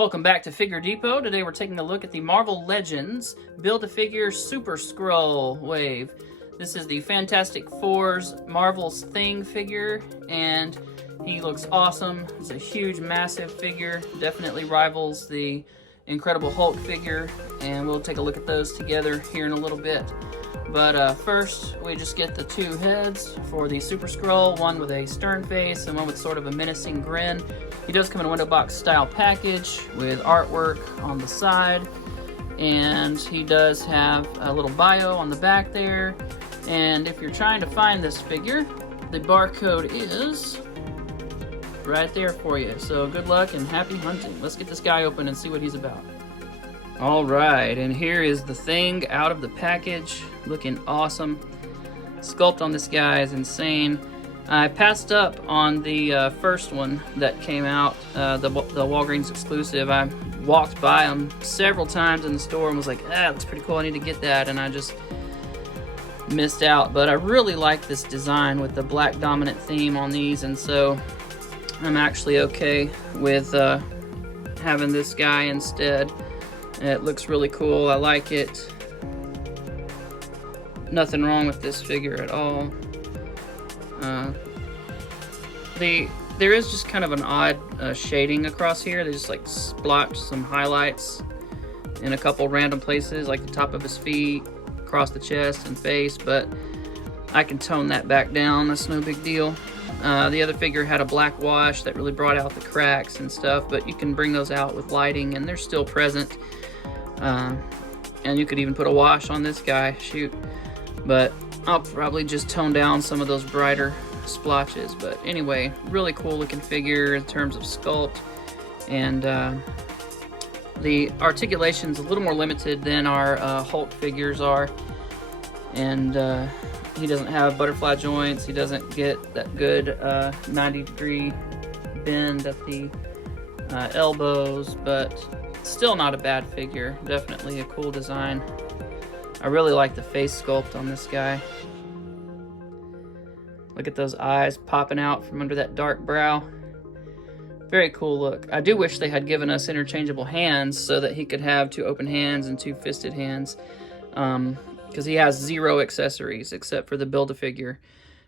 Welcome back to Figure Depot. Today we're taking a look at the Marvel Legends Build-A-Figure Super Skrull Wave. This is the Fantastic Four's Marvel's Thing figure, and he looks awesome. It's a huge, massive figure. Definitely rivals the Incredible Hulk figure, and we'll take a look at those together here in a little bit. But first, we just get the two heads for the Super Skrull, one with a stern face and one with sort of a menacing grin. He does come in a window box style package with artwork on the side, and he does have a little bio on the back there. And if you're trying to find this figure, the barcode is right there for you. So good luck and happy hunting. Let's get this guy open and see what he's about. All right, and here is the Thing out of the package, looking awesome. Sculpt on this guy is insane. I passed up on the first one that came out, the Walgreens exclusive. I walked by them several times in the store and was like, that's pretty cool, I need to get that, and I just missed out. But I really like this design with the black dominant theme on these, and so I'm actually okay with having this guy instead. It looks really cool. I like it. Nothing wrong with this figure at all. There is just kind of an odd shading across here. They just like splotched some highlights in a couple random places, like the top of his feet, across the chest and face, but I can tone that back down. That's no big deal. The other figure had a black wash that really brought out the cracks and stuff, but you can bring those out with lighting and they're still present. And you could even put a wash on this guy, shoot. But I'll probably just tone down some of those brighter splotches. But anyway, really cool looking figure in terms of sculpt. And the articulation's a little more limited than our Hulk figures are. And he doesn't have butterfly joints. He doesn't get that good 90-degree bend at the elbows, but still not a bad figure. Definitely a cool design. I really like the face sculpt on this guy. Look at those eyes popping out from under that dark brow. Very cool look. I do wish they had given us interchangeable hands so that he could have two open hands and two fisted hands. Because he has zero accessories except for the Build-A-Figure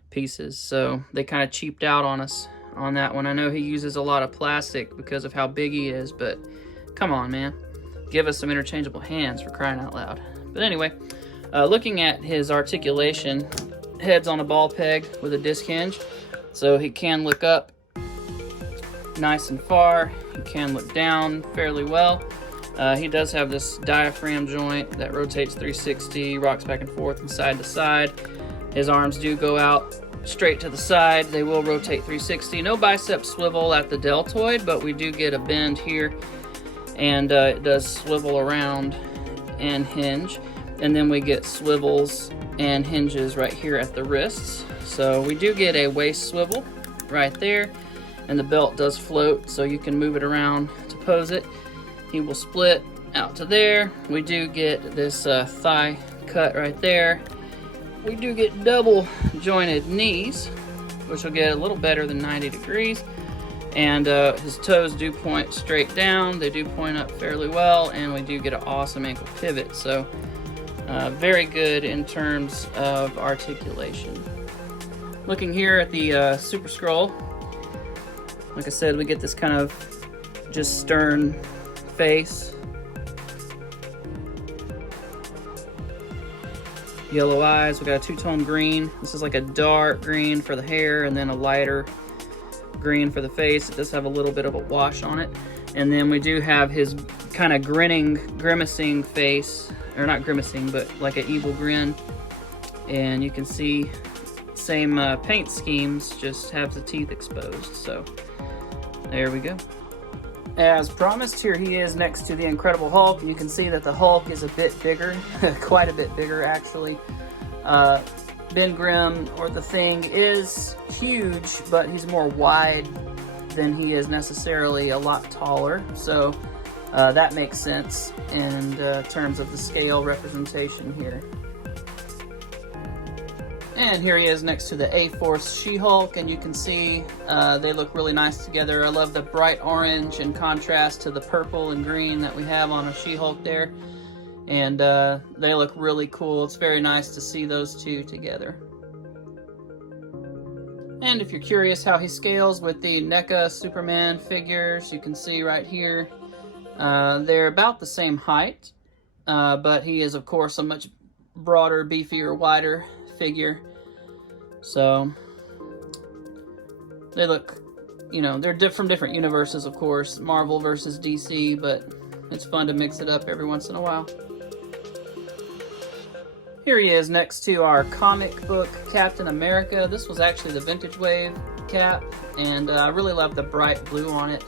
pieces. So they kind of cheaped out on us on that one. I know he uses a lot of plastic because of how big he is, but come on, man. Give us some interchangeable hands, for crying out loud. But anyway, looking at his articulation, head's on a ball peg with a disc hinge, so he can look up nice and far. He can look down fairly well. He does have this diaphragm joint that rotates 360, rocks back and forth and side to side. His arms do go out straight to the side. They will rotate 360. No bicep swivel at the deltoid, but we do get a bend here. And it does swivel around and hinge. And then we get swivels and hinges right here at the wrists. So we do get a waist swivel right there. And the belt does float, so you can move it around to pose it. He will split out to there. We do get this thigh cut right there. We do get double jointed knees, which will get a little better than 90 degrees. And his toes do point straight down. They do point up fairly well, and we do get an awesome ankle pivot. So very good in terms of articulation. Looking here at the Super Skrull, like I said, we get this kind of just stern face. Yellow eyes. We got a two-tone green. This is like a dark green for the hair and then a lighter green for the face. It does have a little bit of a wash on it. And then we do have his kind of grimacing face, or not grimacing, but like an evil grin. And you can see same paint schemes, just have the teeth exposed. So there we go. As promised, here he is next to the Incredible Hulk. You can see that the Hulk is a bit bigger, quite a bit bigger actually. Ben Grimm, or the Thing, is huge, but he's more wide than he is necessarily a lot taller. So that makes sense in terms of the scale representation here. And here he is next to the A-Force She-Hulk, and you can see they look really nice together. I love the bright orange in contrast to the purple and green that we have on a She-Hulk there. And they look really cool. It's very nice to see those two together. And if you're curious how he scales with the NECA Superman figures, you can see right here, they're about the same height, but he is, of course, a much broader, beefier, wider figure. So they look, you know, they're from different universes, of course, Marvel versus DC, but it's fun to mix it up every once in a while. Here he is next to our comic book Captain America. This was actually the Vintage Wave cap, and I really love the bright blue on it.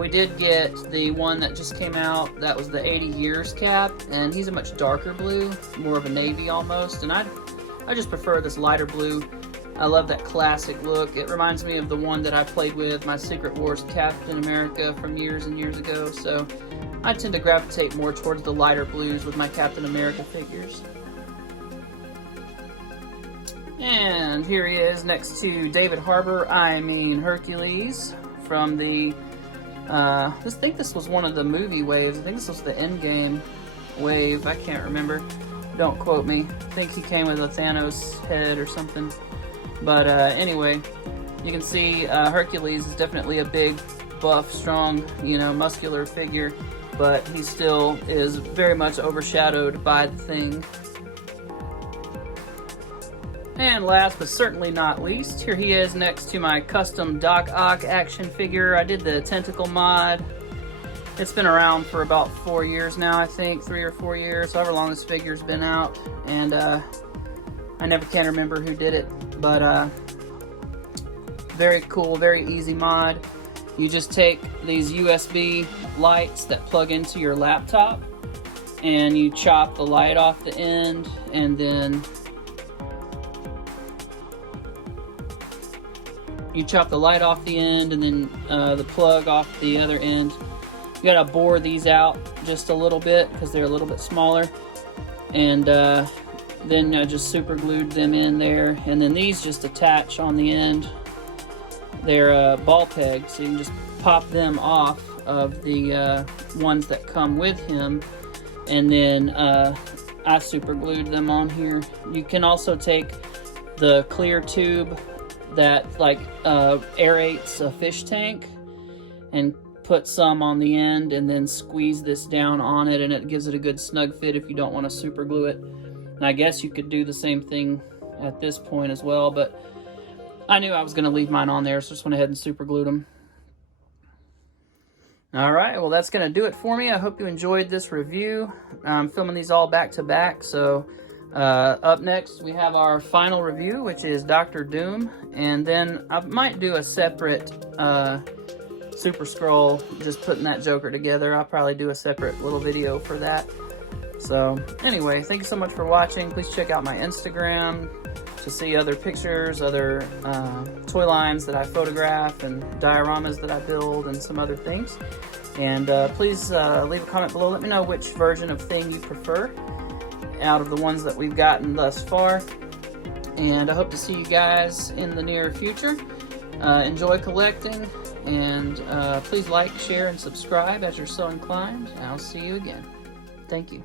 We did get the one that just came out, that was the 80 Years cap, and he's a much darker blue, more of a navy almost, and I just prefer this lighter blue. I love that classic look. It reminds me of the one that I played with, my Secret Wars Captain America from years and years ago, so I tend to gravitate more towards the lighter blues with my Captain America figures. And here he is next to David Harbour, I mean Hercules, from the, I think this was one of the movie waves. I think this was the Endgame wave. I can't remember. Don't quote me. I think he came with a Thanos head or something. But anyway, you can see Hercules is definitely a big, buff, strong, you know, muscular figure, but he still is very much overshadowed by the Thing. And last but certainly not least, here he is next to my custom Doc Ock action figure. I did the Tentacle mod. It's been around for about 4 years now, I think, 3 or 4 years, however long this figure's been out. And I never can remember who did it, but very cool, very easy mod. You just take these USB lights that plug into your laptop, and you chop the light off the end, and then you chop the light off the end, and then the plug off the other end. You gotta bore these out just a little bit because they're a little bit smaller, and then I just super glued them in there, and then these just attach on the end. They're ball pegs, so you can just pop them off of the ones that come with him, and then I super glued them on here. You can also take the clear tube that aerates a fish tank and put some on the end, and then squeeze this down on it, and it gives it a good snug fit if you don't want to super glue it. And I guess you could do the same thing at this point as well, but I knew I was going to leave mine on there, so just went ahead and super glued them. Alright, well that's going to do it for me. I hope you enjoyed this review. I'm filming these all back to back, so up next we have our final review, which is Dr. Doom, and then I might do a separate Super Skrull, just putting that Joker together. I'll probably do a separate little video for that. So anyway, thank you so much for watching. Please check out my Instagram to see other pictures, other toy lines that I photograph, and dioramas that I build, and some other things. And please leave a comment below. Let me know which version of Thing you prefer out of the ones that we've gotten thus far. And I hope to see you guys in the near future. Enjoy collecting, and please like, share, and subscribe as you're so inclined. And I'll see you again. Thank you.